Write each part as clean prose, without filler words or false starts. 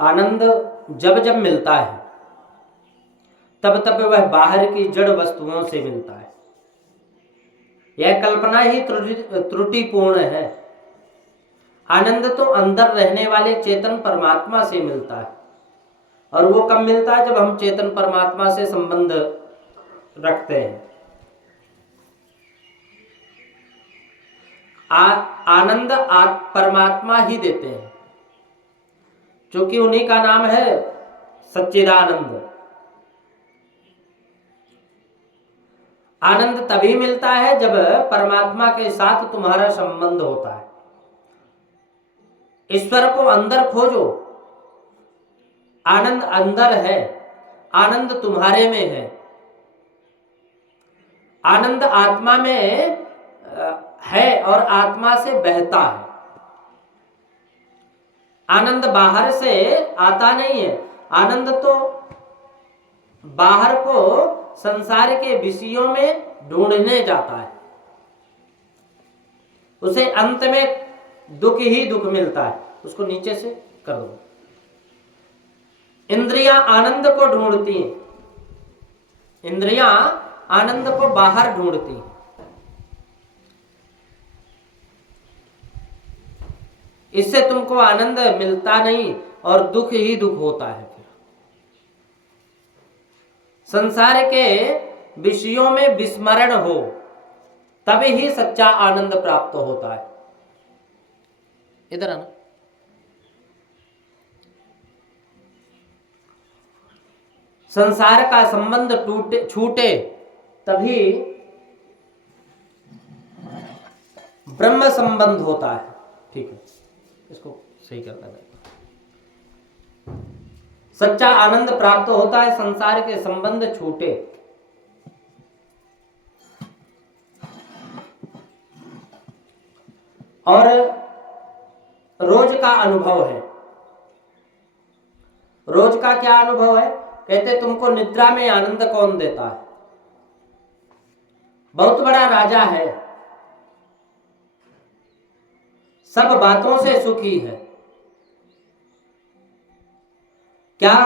आनंद जब जब मिलता है तब तब वह बाहर की जड़ वस्तुओं से मिलता है। यह कल्पना ही त्रुटिपूर्ण है। आनंद तो अंदर रहने वाले चेतन परमात्मा से मिलता है, और वो कब मिलता है? जब हम चेतन परमात्मा से संबंध रखते हैं। आनंद परमात्मा ही देते हैं, क्योंकि उन्हीं का नाम है सच्चिदानंद। आनंद तभी मिलता है जब परमात्मा के साथ तुम्हारा संबंध होता है। ईश्वर को अंदर खोजो, आनंद अंदर है, आनंद तुम्हारे में है। आनंद आत्मा में है और आत्मा से बहता है। आनंद बाहर से आता नहीं है। आनंद तो बाहर को संसार के विषयों में ढूंढने जाता है, उसे अंत में दुख ही दुख मिलता है। उसको नीचे से कर दो। इंद्रियां आनंद को ढूंढती हैं, इंद्रियां आनंद को बाहर ढूंढती हैं। इससे तुमको आनंद मिलता नहीं और दुख ही दुख होता है। फिर संसार के विषयों में विस्मरण हो तभी ही सच्चा आनंद प्राप्त होता है। इधर आना। संसार का संबंध छूटे तभी ब्रह्म संबंध होता है। ठीक है, इसको सही करना है। सच्चा आनंद प्राप्त होता है संसार के संबंध छूटे। और रोज का अनुभव है। रोज का क्या अनुभव है? कहते तुमको निद्रा में आनंद कौन देता है? बहुत बड़ा राजा है, सब बातों से सुखी है, क्या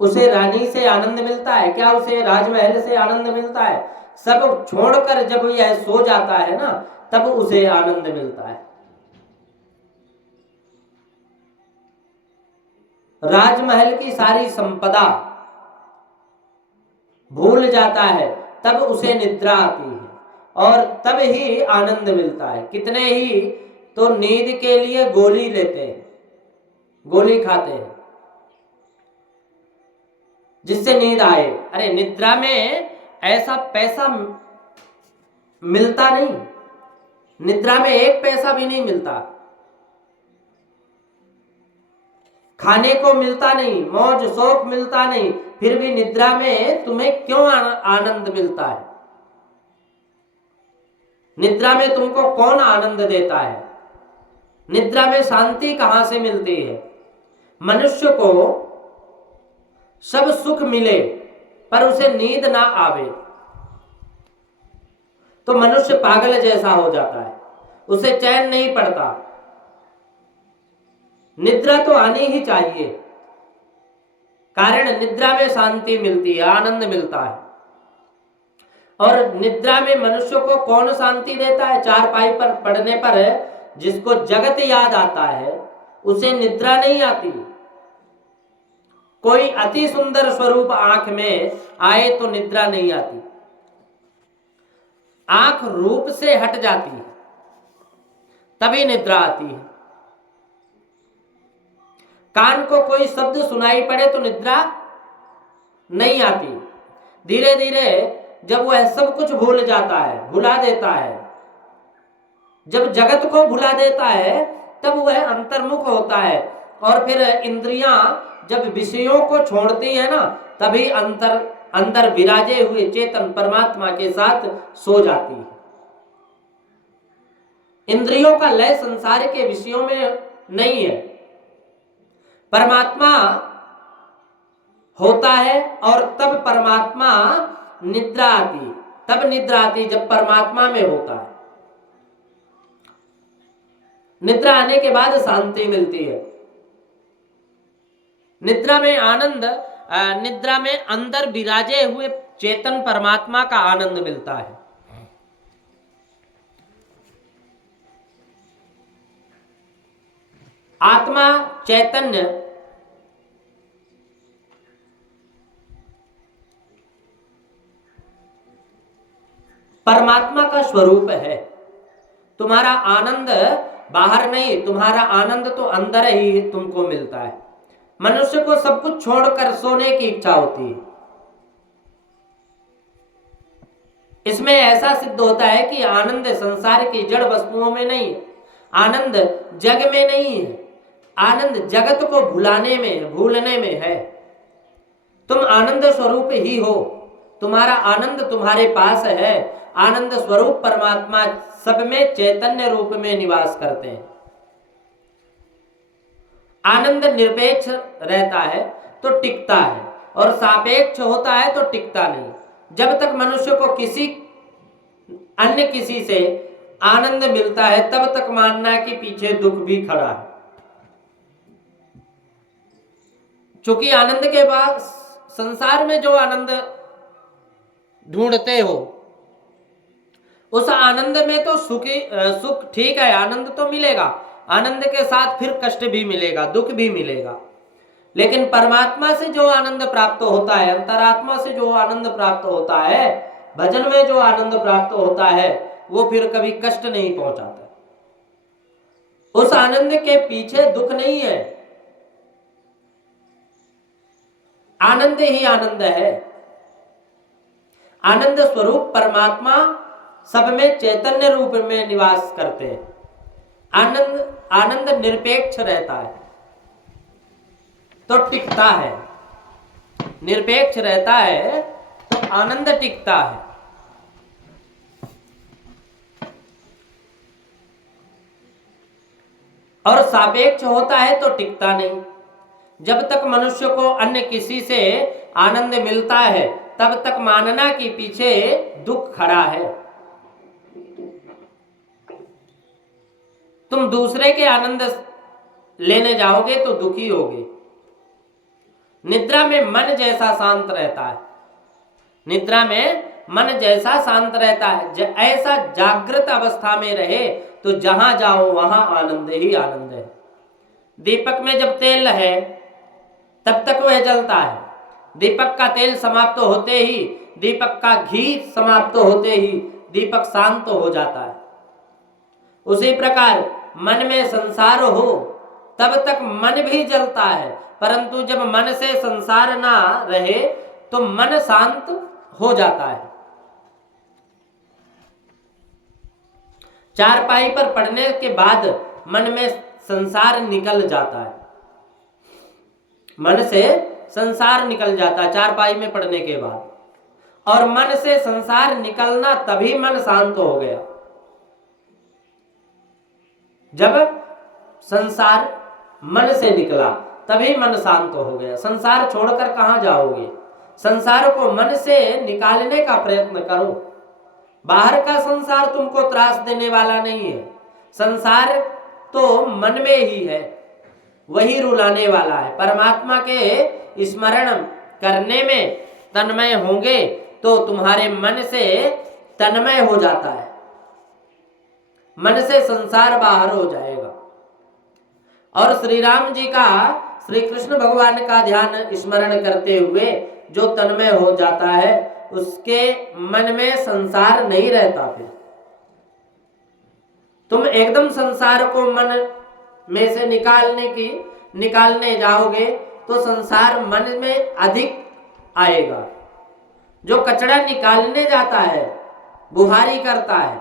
उसे रानी से आनंद मिलता है? क्या उसे राजमहल से आनंद मिलता है? सब छोड़कर जब यह सो जाता है ना, तब उसे आनंद मिलता है। राजमहल की सारी संपदा भूल जाता है, तब उसे निद्रा आती है और तब ही आनंद मिलता है। कितने ही तो नींद के लिए गोली लेते हैं, गोली खाते हैं जिससे नींद आए। अरे निद्रा में ऐसा पैसा मिलता नहीं, निद्रा में एक पैसा भी नहीं मिलता, खाने को मिलता नहीं, मौज शौक मिलता नहीं, फिर भी निद्रा में तुम्हें क्यों आनंद मिलता है? निद्रा में तुमको कौन आनंद देता है? निद्रा में शांति कहां से मिलती है? मनुष्य को सब सुख मिले पर उसे नींद ना आवे तो मनुष्य पागल जैसा हो जाता है, उसे चैन नहीं पड़ता। निद्रा तो आनी ही चाहिए, कारण निद्रा में शांति मिलती है, आनंद मिलता है। और निद्रा में मनुष्य को कौन शांति देता है? चारपाई पर पड़ने पर जिसको जगत याद आता है उसे निद्रा नहीं आती। कोई अति सुंदर स्वरूप आंख में आए तो निद्रा नहीं आती, आंख रूप से हट जाती है तभी निद्रा आती है। कान को कोई शब्द सुनाई पड़े तो निद्रा नहीं आती। धीरे धीरे जब वह सब कुछ भूल जाता है, भुला देता है, जब जगत को भुला देता है तब वह अंतर्मुख होता है। और फिर इंद्रियां जब विषयों को छोड़ती है ना, तभी अंदर विराजे हुए चेतन परमात्मा के साथ सो जाती है। इंद्रियों का लय संसार के विषयों में नहीं है, परमात्मा होता है और तब परमात्मा निद्रा आती, तब निद्रा आती जब परमात्मा में होता है। निद्रा आने के बाद शांति मिलती है। निद्रा में आनंद, निद्रा में अंदर विराजे हुए चेतन परमात्मा का आनंद मिलता है। आत्मा चैतन्य परमात्मा का स्वरूप है। तुम्हारा आनंद बाहर नहीं, तुम्हारा आनंद तो अंदर ही तुमको मिलता है। मनुष्य को सब कुछ छोड़कर सोने की इच्छा होती है। इसमें ऐसा सिद्ध होता है कि आनंद संसार की जड़ वस्तुओं में नहीं है, आनंद जग में नहीं है, आनंद जगत को भुलाने में, भूलने में है। तुम आनंद स्वरूप ही हो, तुम्हारा आनंद तुम्हारे पास है। आनंद स्वरूप परमात्मा सब में चैतन्य रूप में निवास करते हैं। आनंद निरपेक्ष रहता है तो टिकता है, और सापेक्ष होता है तो टिकता नहीं। जब तक मनुष्य को अन्य किसी से आनंद मिलता है तब तक मानना है कि पीछे दुख भी खड़ा है। चूंकि आनंद के बाद संसार में जो आनंद ढूंढते हो, उस आनंद में तो सुख ठीक है, आनंद तो मिलेगा, आनंद के साथ फिर कष्ट भी मिलेगा, दुख भी मिलेगा। लेकिन परमात्मा से जो आनंद प्राप्त होता है, अंतरात्मा से जो आनंद प्राप्त होता है, भजन में जो आनंद प्राप्त होता है, वो फिर कभी कष्ट नहीं पहुंचाता। उस आनंद के पीछे दुख नहीं है, आनंद ही आनंद है। आनंद स्वरूप परमात्मा सब में चैतन्य रूप में निवास करते हैं। आनंद निरपेक्ष रहता है तो टिकता है, निरपेक्ष रहता है तो आनंद टिकता है। और सापेक्ष होता है तो टिकता नहीं। जब तक मनुष्य को अन्य किसी से आनंद मिलता है तब तक मानना कि पीछे दुख खड़ा है। तुम दूसरे के आनंद लेने जाओगे तो दुखी होगे। निद्रा में मन जैसा शांत रहता है, निद्रा में मन जैसा शांत रहता है, ऐसा जागृत अवस्था में रहे तो जहां जाओ वहां आनंद ही आनंद है। दीपक में जब तेल है तब तक वह जलता है, दीपक का तेल समाप्त होते ही, दीपक का घी समाप्त होते ही दीपक शांत हो जाता है। उसी प्रकार मन में संसार हो तब तक मन भी जलता है, परंतु जब मन से संसार ना रहे तो मन शांत हो जाता है। चारपाई पर पड़ने के बाद मन में संसार निकल जाता है, मन से संसार निकल जाता है चारपाई में पड़ने के बाद। और मन से संसार निकलना तभी मन शांत हो गया, जब संसार मन से निकला तभी मन शांत हो गया। संसार छोड़कर कहां जाओगे? संसार को मन से निकालने का प्रयत्न करो। बाहर का संसार तुमको त्रास देने वाला नहीं है, संसार तो मन में ही है, वही रुलाने वाला है। परमात्मा के स्मरण करने में तन्मय होंगे तो तुम्हारे मन से तन्मय हो जाता है, मन से संसार बाहर हो जाएगा। और श्री राम जी का, श्री कृष्ण भगवान का ध्यान स्मरण करते हुए जो तन्मय हो जाता है उसके मन में संसार नहीं रहता। फिर तुम एकदम संसार को मन में से निकालने जाओगे तो संसार मन में अधिक आएगा। जो कचरा निकालने जाता है, बुहारी करता है,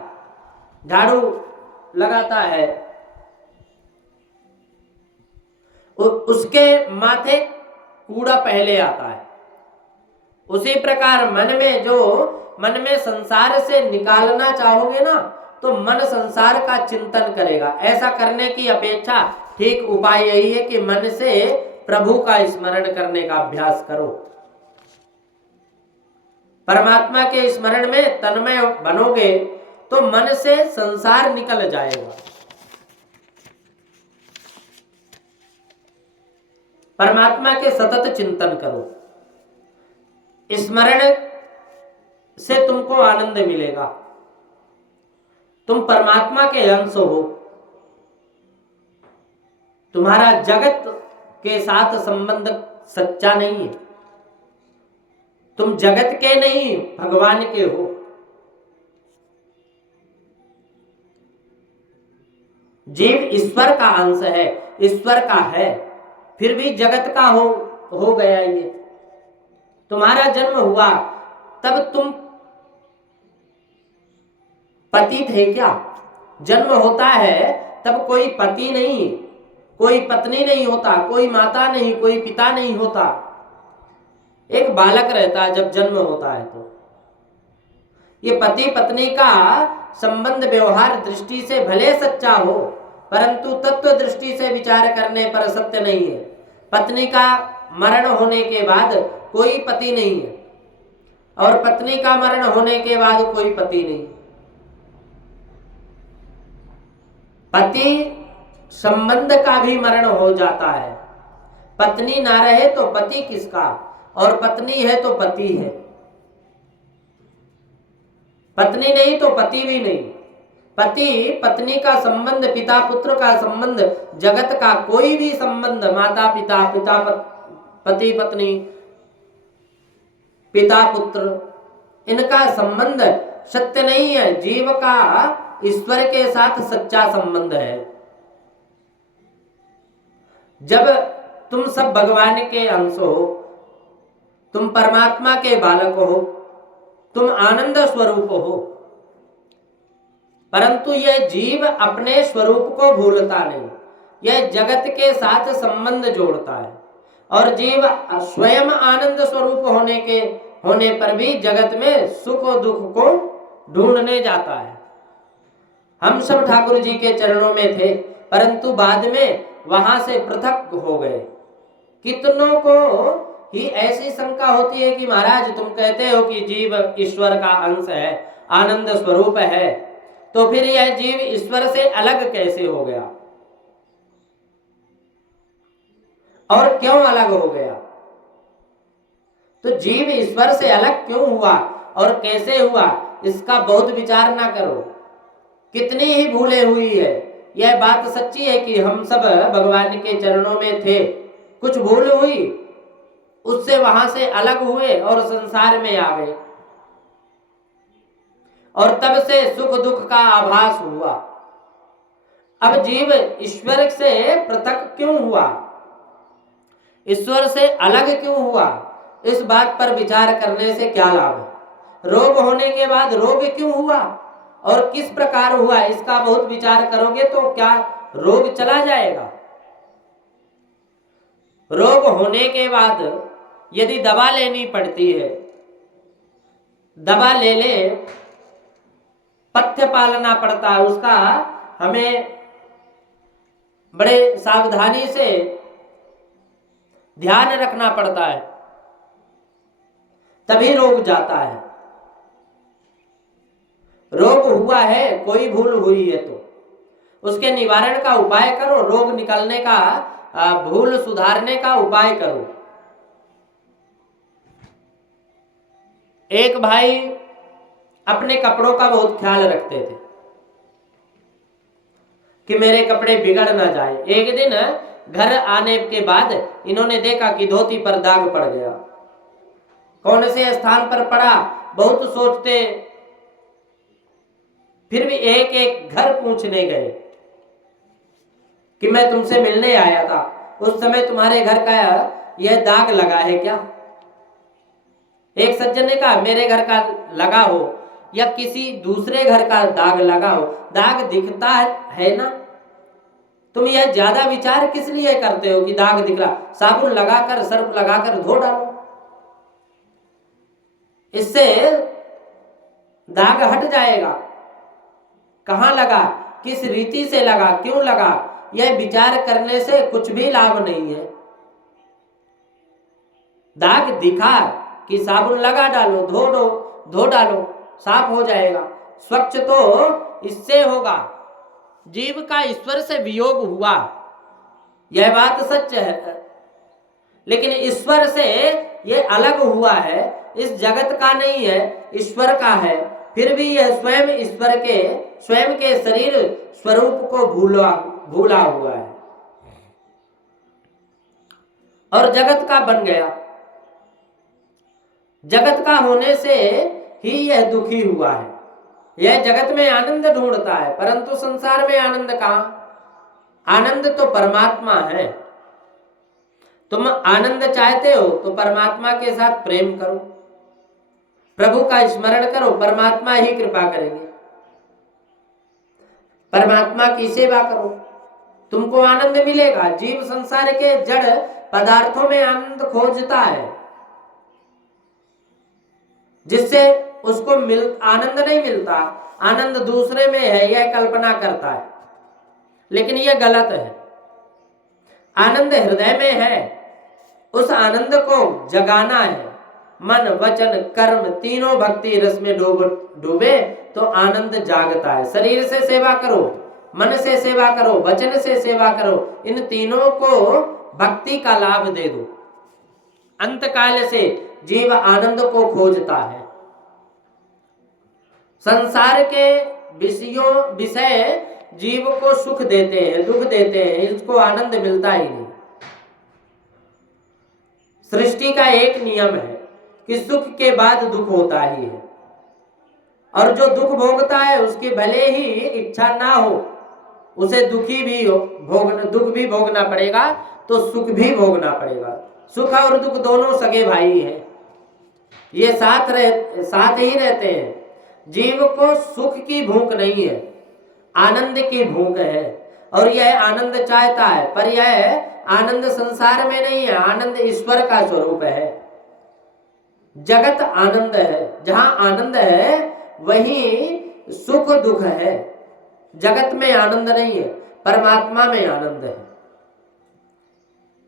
झाड़ू लगाता है, उसके माथे कूड़ा पहले आता है। उसी प्रकार मन में संसार से निकालना चाहोगे ना तो मन संसार का चिंतन करेगा। ऐसा करने की अपेक्षा ठीक उपाय यही है कि मन से प्रभु का स्मरण करने का अभ्यास करो। परमात्मा के स्मरण में तन्मय बनोगे तो मन से संसार निकल जाएगा। परमात्मा के सतत चिंतन करो। स्मरण से तुमको आनंद मिलेगा। तुम परमात्मा के अंश हो। तुम्हारा जगत के साथ संबंध सच्चा नहीं है। तुम जगत के नहीं, भगवान के हो। जीव ईश्वर का अंश है, ईश्वर का है, फिर भी जगत का हो गया। ये तुम्हारा जन्म हुआ तब तुम पति थे क्या? जन्म होता है तब कोई पति नहीं, कोई पत्नी नहीं होता, कोई माता नहीं, कोई पिता नहीं होता। एक बालक रहता है जब जन्म होता है। तो ये पति पत्नी का संबंध व्यवहार दृष्टि से भले सच्चा हो, परंतु तत्व दृष्टि से विचार करने पर सत्य नहीं है। पत्नी का मरण होने के बाद कोई पति नहीं है, और पत्नी का मरण होने के बाद कोई पति नहीं। पति संबंध का भी मरण हो जाता है। पत्नी ना रहे तो पति किसका, और पत्नी है तो पति है। पत्नी नहीं तो पति भी नहीं। पति पत्नी का संबंध, पिता पुत्र का संबंध, जगत का कोई भी संबंध, माता पिता, पति पत्नी, पिता पुत्र, इनका संबंध सत्य नहीं है। जीव का ईश्वर के साथ सच्चा संबंध है। जब तुम सब भगवान के अंश हो, तुम परमात्मा के बालक हो, तुम आनंद स्वरूप हो, परंतु यह जीव अपने स्वरूप को भूलता नहीं। यह जगत के साथ संबंध जोड़ता है, और जीव स्वयं आनंद स्वरूप होने पर भी जगत में सुख और दुख को ढूंढने जाता है। हम सब ठाकुर जी के चरणों में थे, परंतु बाद में वहां से पृथक हो गए। कितनों को ही ऐसी शंका होती है कि महाराज तुम कहते हो कि जीव ईश्वर का अंश है, आनंद स्वरूप है, तो फिर यह जीव ईश्वर से अलग कैसे हो गया, और क्यों अलग हो गया? तो जीव ईश्वर से अलग क्यों हुआ और कैसे हुआ, इसका बहुत विचार ना करो। कितनी ही भूले हुई है। यह बात सच्ची है कि हम सब भगवान के चरणों में थे, कुछ भूल हुई, उससे वहां से अलग हुए और संसार में आ गए, और तब से सुख दुख का आभास हुआ। अब जीव ईश्वर से पृथक क्यों हुआ, ईश्वर से अलग क्यों हुआ, इस बात पर विचार करने से क्या लाभ है? रोग होने के बाद रोग क्यों हुआ और किस प्रकार हुआ, इसका बहुत विचार करोगे तो क्या रोग चला जाएगा? रोग होने के बाद यदि दवा लेनी पड़ती है, दवा ले ले, पथ्य पालना पड़ता है, उसका हमें बड़े सावधानी से ध्यान रखना पड़ता है, तभी रोग जाता है। रोग हुआ है, कोई भूल हुई है तो उसके निवारण का उपाय करो, रोग निकलने का, भूल सुधारने का उपाय करो। एक भाई अपने कपड़ों का बहुत ख्याल रखते थे कि मेरे कपड़े बिगड़ ना जाए। एक दिन घर आने के बाद इन्होंने देखा कि धोती पर दाग पड़ गया। कौन से स्थान पर पड़ा, बहुत सोचते, फिर भी एक एक घर पूछने गए कि मैं तुमसे मिलने आया था, उस समय तुम्हारे घर का यह दाग लगा है क्या? एक सज्जन ने कहा मेरे घर का लगा हो या किसी दूसरे घर का दाग लगा हो, दाग दिखता है ना, तुम यह ज्यादा विचार किस लिए करते हो कि दाग दिख रहा? साबुन लगाकर, सर्फ लगाकर धो डालो, इससे दाग हट जाएगा। कहाँ लगा, किस रीति से लगा, क्यों लगा, यह विचार करने से कुछ भी लाभ नहीं है। दाग दिखा कि साबुन लगा डालो, धो डालो, साफ हो जाएगा, स्वच्छ तो इससे होगा। जीव का ईश्वर से वियोग हुआ, यह बात सच है, लेकिन ईश्वर से ये अलग हुआ है, इस जगत का नहीं है, ईश्वर का है। फिर भी यह स्वयं ईश्वर के स्वयं के शरीर स्वरूप को भूला हुआ है और जगत का बन गया। जगत का होने से ही यह दुखी हुआ है। यह जगत में आनंद ढूंढता है, परंतु संसार में आनंद कहां? आनंद तो परमात्मा है। तुम आनंद चाहते हो तो परमात्मा के साथ प्रेम करो, प्रभु का स्मरण करो, परमात्मा ही कृपा करेंगे। परमात्मा की सेवा करो, तुमको आनंद मिलेगा। जीव संसार के जड़ पदार्थों में आनंद खोजता है, जिससे उसको आनंद नहीं मिलता। आनंद दूसरे में है, यह कल्पना करता है, लेकिन यह गलत है। आनंद हृदय में है, उस आनंद को जगाना है। मन वचन कर्म तीनों भक्ति रस में डूबे तो आनंद जागता है। शरीर से सेवा करो, मन से सेवा करो, वचन से सेवा करो, इन तीनों को भक्ति का लाभ दे दो। अंतकाल से जीव आनंद को खोजता है। संसार के विषय जीव को सुख देते हैं, दुख देते हैं, इसको आनंद मिलता ही नहीं। सृष्टि का एक नियम है कि सुख के बाद दुख होता ही है, और जो दुख भोगता है उसके भले ही इच्छा ना हो, उसे दुख भी भोगना पड़ेगा, तो सुख भी भोगना पड़ेगा। सुख और दुख दोनों सगे भाई हैं, ये साथ ही रहते हैं। जीव को सुख की भूख नहीं है, आनंद की भूख है, और यह आनंद चाहता है, पर यह आनंद संसार में नहीं है, आनंद ईश्वर का स्वरूप है। जगत आनंद है, जहां आनंद है वहीं सुख दुख है। जगत में आनंद नहीं है, परमात्मा में आनंद है।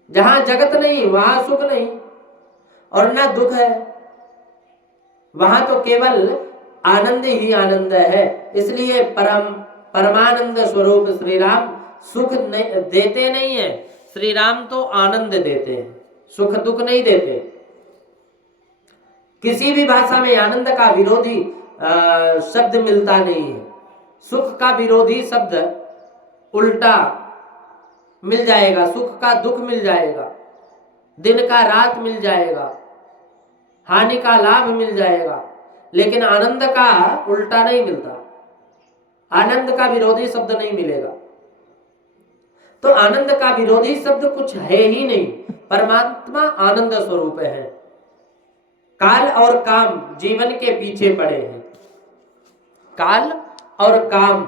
जहां जगत नहीं वहां सुख नहीं और ना दुख है, वहां तो केवल आनंद ही आनंद है। इसलिए परमानंद स्वरूप श्री राम सुख देते नहीं है, श्री राम तो आनंद देते हैं, सुख दुख नहीं देते। किसी भी भाषा में आनंद का विरोधी शब्द मिलता नहीं है। सुख का विरोधी शब्द उल्टा मिल जाएगा, सुख का दुख मिल जाएगा, दिन का रात मिल जाएगा, हानि का लाभ मिल जाएगा, लेकिन आनंद का उल्टा नहीं मिलता। आनंद का विरोधी शब्द नहीं मिलेगा। तो आनंद का विरोधी शब्द कुछ है ही नहीं। परमात्मा आनंद स्वरूप है। काल और काम जीवन के पीछे पड़े हैं। काल और काम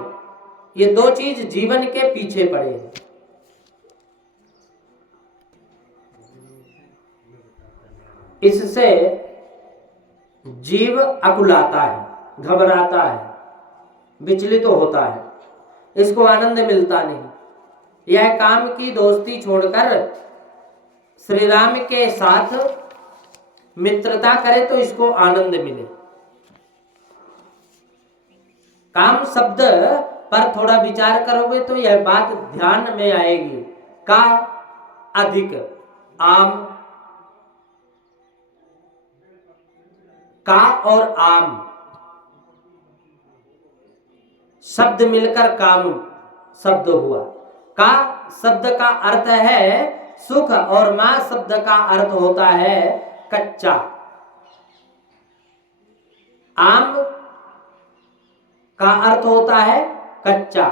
ये दो चीज जीवन के पीछे पड़े हैं। इससे जीव अकुलाता है, घबराता है, विचलित होता है, इसको आनंद मिलता नहीं। यह काम की दोस्ती छोड़कर श्री राम के साथ मित्रता करे तो इसको आनंद मिले। काम शब्द पर थोड़ा विचार करोगे तो यह बात ध्यान में आएगी। का अधिक आम, का और आम शब्द मिलकर काम शब्द हुआ। का शब्द का अर्थ है सुख और मां शब्द का अर्थ होता है कच्चा। आम का अर्थ होता है कच्चा।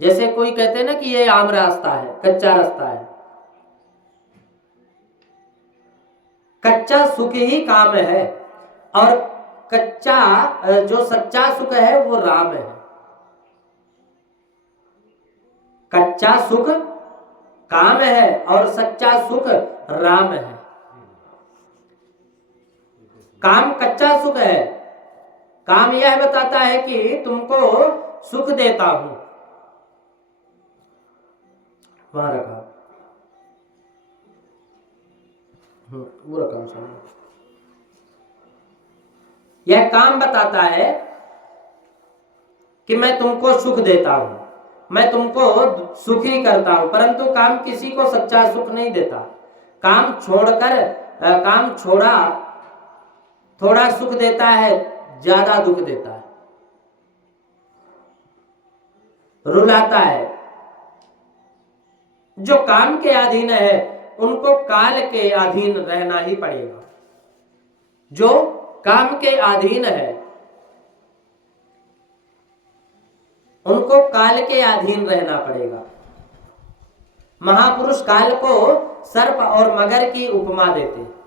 जैसे कोई कहते हैं ना कि ये आम रास्ता है, कच्चा रास्ता है। कच्चा सुख ही काम है, और कच्चा जो सच्चा सुख है वो राम है। कच्चा सुख काम है और सच्चा सुख राम है। काम कच्चा सुख है। काम यह बताता है कि तुमको सुख देता हूं। वहां रखा वो रकम सामने। यह काम बताता है कि मैं तुमको सुख देता हूं, मैं तुमको सुखी करता हूं, परंतु काम किसी को सच्चा सुख नहीं देता। काम छोड़कर काम छोड़ा थोड़ा सुख देता है, ज्यादा दुख देता है, रुलाता है। जो काम के अधीन है उनको काल के अधीन रहना ही पड़ेगा। जो काम के अधीन है उनको काल के अधीन रहना पड़ेगा। महापुरुष काल को सर्प और मगर की उपमा देते।